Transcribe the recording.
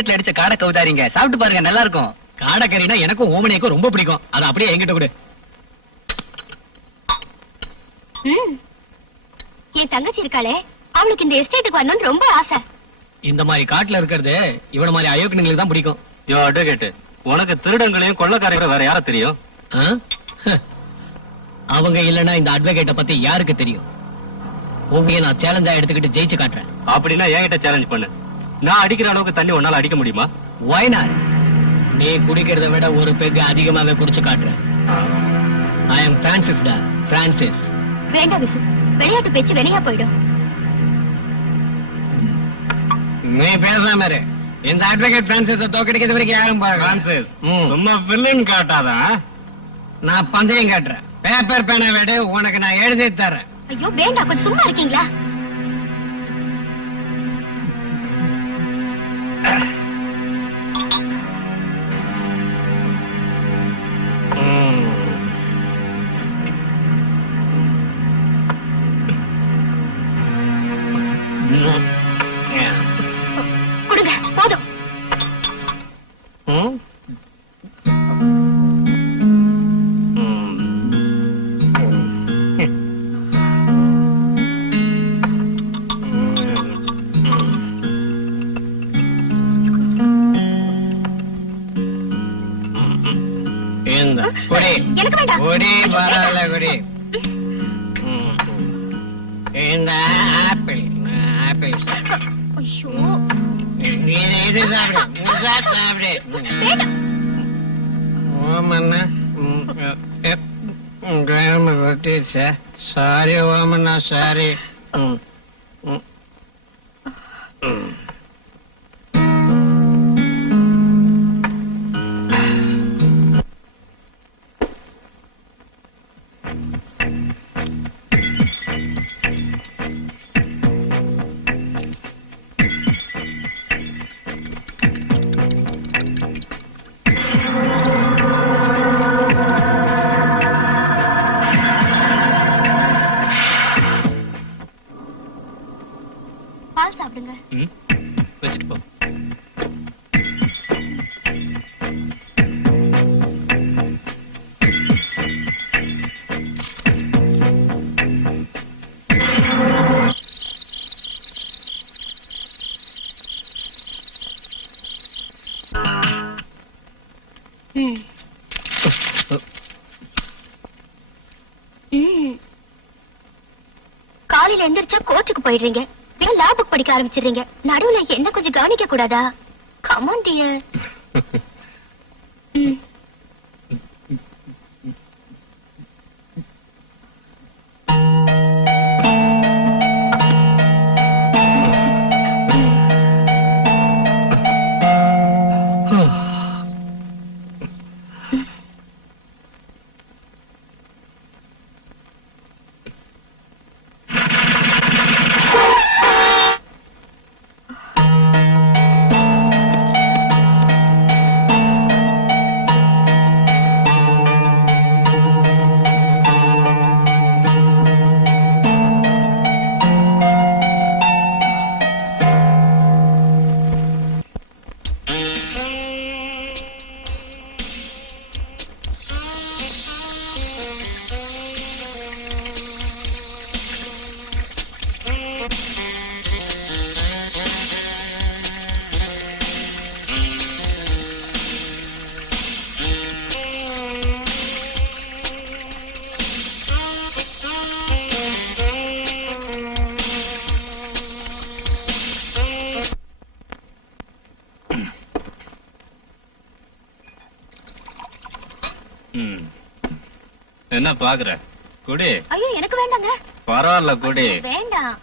மார்க்கெட்ல அடிச்ச காடை கவுதாரிங்க, சாப்பிட்டு பாருங்க, நல்லா இருக்கும். காடைக்கறினா எனக்கும் ஓமனைக்கும் ரொம்ப பிடிக்கும். அது அப்படியே என்கிட்ட கொடு. என் தங்கச்சி இருக்காளே, அவளுக்கு இந்த எஸ்டேட்டுக்கு வரணும்னு ரொம்ப ஆசை. இந்த மாதிரி காட்டுல இருக்கிறது இவன மாதிரி அயோக்கியங்களுக்கு தான் பிடிக்கும். யோ அட்வொகேட், உனக்கு திருடங்களையும் கொள்ளக்காரங்களும் வேற யார தெரியும்? அவங்க இல்லனா இந்த அட்வொகேட்ட பத்தி யாருக்கு தெரியும்? உங்களையே நான் சேலஞ்சா எடுத்துக்கிட்டு ஜெயிச்சு காட்டுறேன். அப்படின்னா என்கிட்ட சேலஞ்ச் பண்ணு. நான் அடிக்கிற அளவுக்கு தண்ணி உன்னால அடிக்க முடியுமா? Why not? நீ குடிக்கிறத விட ஒரு பெக் அதிகமாவே குடிச்சு காட்டுறேன். I am Francis டா, Francis. வேண்டாம் விசு, விளையாட்டு பேச்சு வெளியா போயிடும். நீ பேசாம இரு. இந்த அட்வொகேட் பிரான்சிஸ தோக்கடிக்கிறது வரைக்கும் யாரும் பாருங்க. பிரான்சிஸ், சும்மா வில்லன் காட்டாதான். நான் பந்தயம் காட்டுறேன். பேப்பர் பேனா விட உனக்கு நான் எழுதி தரேன். ஐயோ வேண்டாம், கொஞ்சம் சும்மா இருக்கீங்களா? கொடுங்க, போதும். எனக்கு வேண்டாம். குடி பரவாயில்ல, குடி. இந்த ஆப்பிள் ஆப்பிள் ஐயோ இது சாப்பிடு. வேண்டாம். ஓமண்ணா கிராம கொட்டிடுச்சா? Sorry ஓமண்ணா, sorry. பால் சாப்பிடுங்க. வச்சுட்டு போ. காலையில எந்திரிச்சா கோச்சுக்கு போயிடுறீங்க, லேபுக்கு படிக்க ஆரம்பிச்சிடுறீங்க. நடுவுல என்ன கொஞ்சம் கவனிக்க கூடாதா? Come on dear. என்ன பாக்குற? குடி. ஐயோ எனக்கு வேண்டாங்க. பரவாயில்ல, குடி. வேண்டாம்.